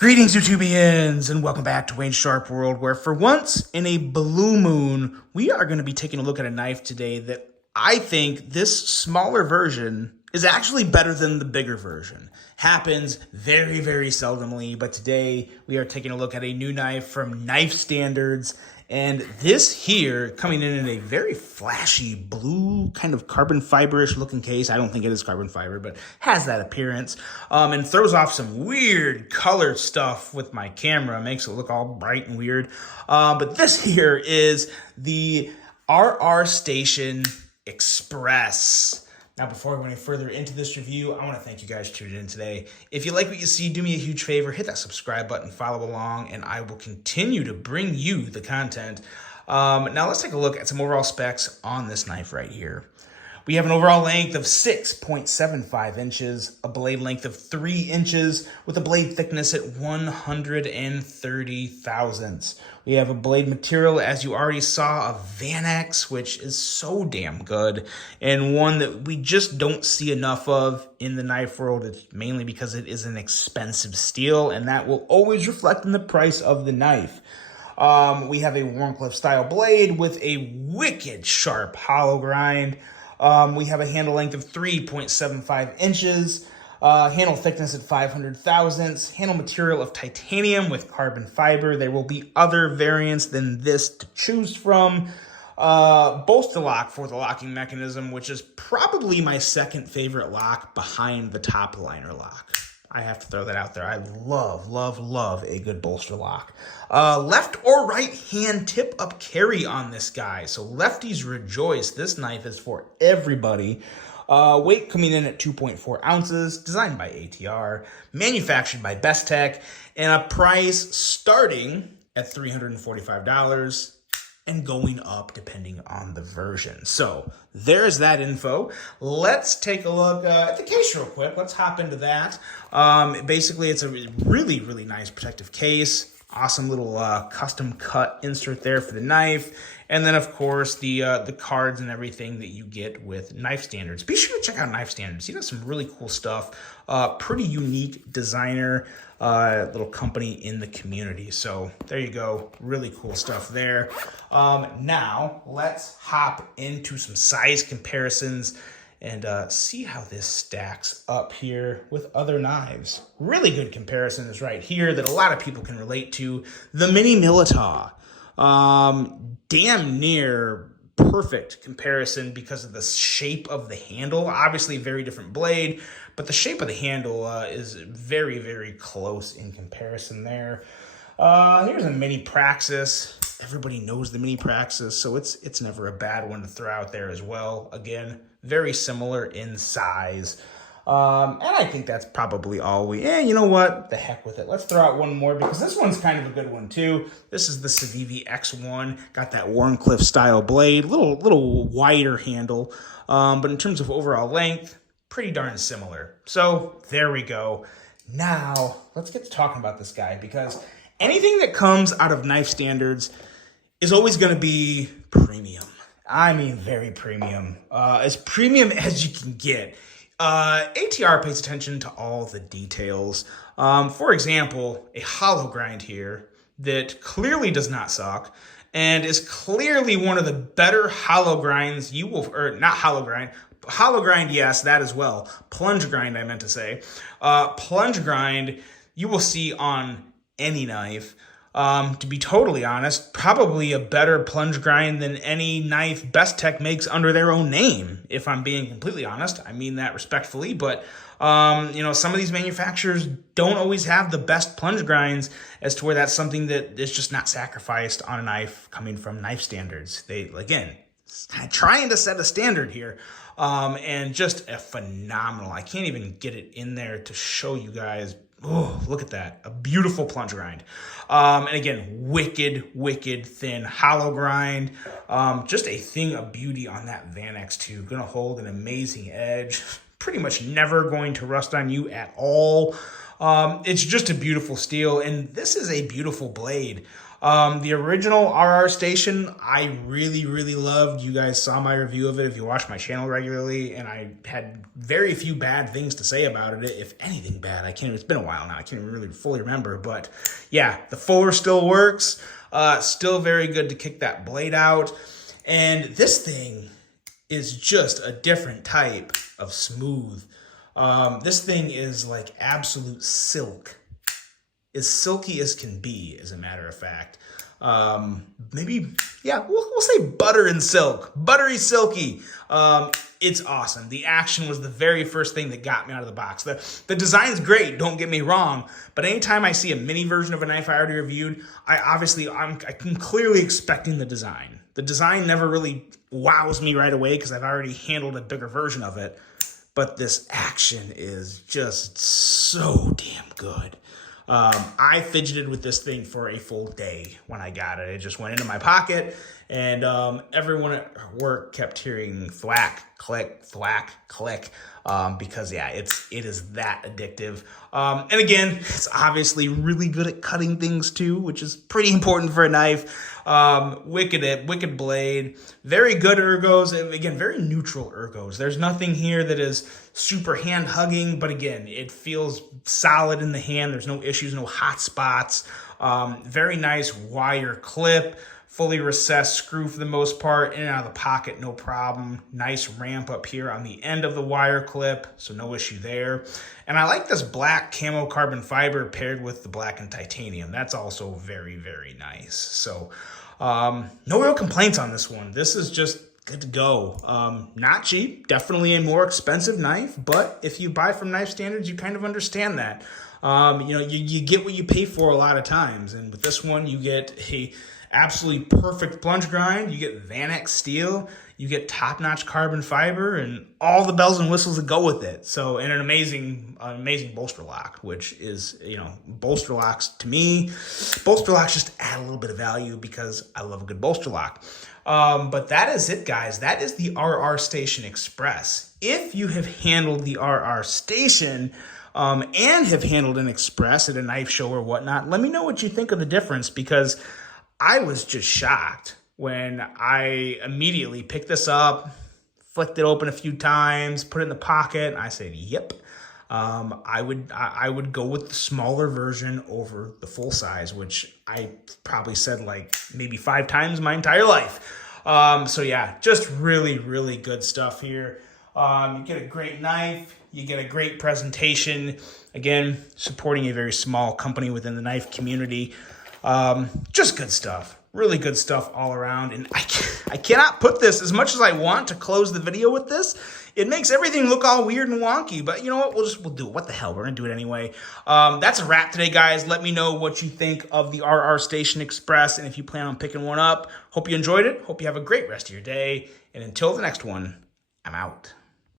Greetings, YouTubians, and welcome back to Wayne's Sharp World, where for once in a blue moon, we are going to be taking a look at a knife today that I think this smaller version is actually better than the bigger version. Happens very, very seldomly, but today we are taking a look at a new knife from Knife Standards. And this here, coming in a very flashy blue, kind of carbon fiber-ish looking case. I don't think it is carbon fiber, but has that appearance. And throws off some weird color stuff with my camera. Makes it look all bright and weird. But this here is the RR Station Express. Now, before we go any further into this review, I want to thank you guys for tuning in today. If you like what you see, do me a huge favor, hit that subscribe button, follow along, and I will continue to bring you the content. Now, let's take a look at some overall specs on this knife right here. We have an overall length of 6.75 inches, a blade length of 3 inches, with a blade thickness at 130 thousandths. We have a blade material, as you already saw, of Vanex, which is so damn good, and one that we just don't see enough of in the knife world. It's mainly because it is an expensive steel, and that will always reflect in the price of the knife. We have a Warncliffe style blade with a wicked sharp hollow grind. We have a handle length of 3.75 inches, handle thickness at 500 thousandths, handle material of titanium with carbon fiber. There will be other variants than this to choose from. Bolster lock for the locking mechanism, which is probably my second favorite lock behind the top liner lock. I have to throw that out there. I love a good bolster lock. Left or right hand tip up carry on this guy. So lefties rejoice. This knife is for everybody. Weight coming in at 2.4 ounces, designed by ATR, manufactured by Best Tech, and a price starting at $345 and going up depending on the version. So there's that info. Let's take a look at the case real quick. Let's hop into that. Basically, it's a really nice protective case. Awesome little custom cut insert there for the knife. And then, of course, the cards and everything that you get with Knife Standards. Be sure to check out Knife Standards. He does some really cool stuff. Pretty unique designer, little company in the community. So there you go. Really cool stuff there. Now, let's hop into some size comparisons and see how this stacks up here with other knives. Really good comparison is right here that a lot of people can relate to. The Mini Militar. Damn near perfect comparison because of the shape of the handle. Obviously, a very different blade, but the shape of the handle is very close in comparison there. Here's a Mini Praxis. Everybody knows the Mini Praxis, so it's never a bad one to throw out there as well. Again, very similar in size. And I think that's probably all you know what? The heck with it. Let's throw out one more because this one's kind of a good one too. This is the Civivi X1. Got that Warncliffe style blade, little wider handle. But in terms of overall length, pretty darn similar. So there we go. Now, let's get to talking about this guy because anything that comes out of Knife Standards is always going to be premium. I mean, very premium. As premium as you can get. ATR pays attention to all the details. For example, a hollow grind here that clearly does not suck and is clearly one of the better hollow grinds you will, or not hollow grind, yes, that as well. Plunge grind, I meant to say. Plunge grind you will see on any knife. To be totally honest, probably a better plunge grind than any knife Best Tech makes under their own name, if I'm being completely honest. I mean that respectfully, but you know, some of these manufacturers don't always have the best plunge grinds as to where that's something that is just not sacrificed on a knife coming from Knife Standards. They, again, trying to set a standard here. And just a phenomenal, I can't even get it in there to show you guys. Oh, look at that. A beautiful plunge grind. And again, wicked thin hollow grind. Just a thing of beauty on that Vanex too. Gonna hold an amazing edge. Pretty much never going to rust on you at all. It's just a beautiful steel, and this is a beautiful blade. The original RR Station, I really, really loved. You guys saw my review of it if you watch my channel regularly, and I had very few bad things to say about it, if anything bad. It's been a while now. I can't even really fully remember, but yeah, the Fuller still works. Still very good to kick that blade out. And this thing is just a different type of smooth. This thing is like absolute silk. As silky as can be, as a matter of fact. Maybe, yeah, we'll say butter and silk. Buttery silky. It's awesome. The action was the very first thing that got me out of the box. The design's great, don't get me wrong, but anytime I see a mini version of a knife I already reviewed, I'm clearly expecting the design. The design never really wows me right away because I've already handled a bigger version of it, but this action is just so damn good. I fidgeted with this thing for a full day when I got it. It just went into my pocket, and everyone at work kept hearing thwack, click, thwack, click, because yeah, it is that addictive. And again, it's obviously really good at cutting things too, which is pretty important for a knife. Wicked blade, very good ergos, and again, very neutral ergos. There's nothing here that is super hand hugging, but again, it feels solid in the hand. There's no issues, no hot spots. Very nice wire clip, fully recessed screw for the most part, in and out of the pocket, no problem. Nice ramp up here on the end of the wire clip, so no issue there. And I like this black camo carbon fiber paired with the black and titanium. That's also very, very nice. So no real complaints on this one. This is just good to go. Not cheap, definitely a more expensive knife, but if you buy from Knife Standards, you kind of understand that. You get what you pay for a lot of times, and with this one, you get a absolutely perfect plunge grind, you get Vanex steel, you get top-notch carbon fiber, and all the bells and whistles that go with it. So, and an amazing bolster lock, which is, bolster locks to me, bolster locks just add a little bit of value because I love a good bolster lock. But that is it, guys. That is the RR Station Express. If you have handled the RR Station, and have handled an Express at a knife show or whatnot, let me know what you think of the difference, because I was just shocked when I immediately picked this up, flicked it open a few times, put it in the pocket, and I said, yep. I would go with the smaller version over the full size, which I probably said like maybe 5 times my entire life. So yeah, just really, really good stuff here. You get a great knife, you get a great presentation. Again, supporting a very small company within the knife community. Just good stuff. Really good stuff all around. And I cannot put this, as much as I want to close the video with this, it makes everything look all weird and wonky. But you know what? We'll do it. What the hell? We're going to do it anyway. That's a wrap today, guys. Let me know what you think of the RR Station Express, and if you plan on picking one up. Hope you enjoyed it. Hope you have a great rest of your day. And until the next one, I'm out.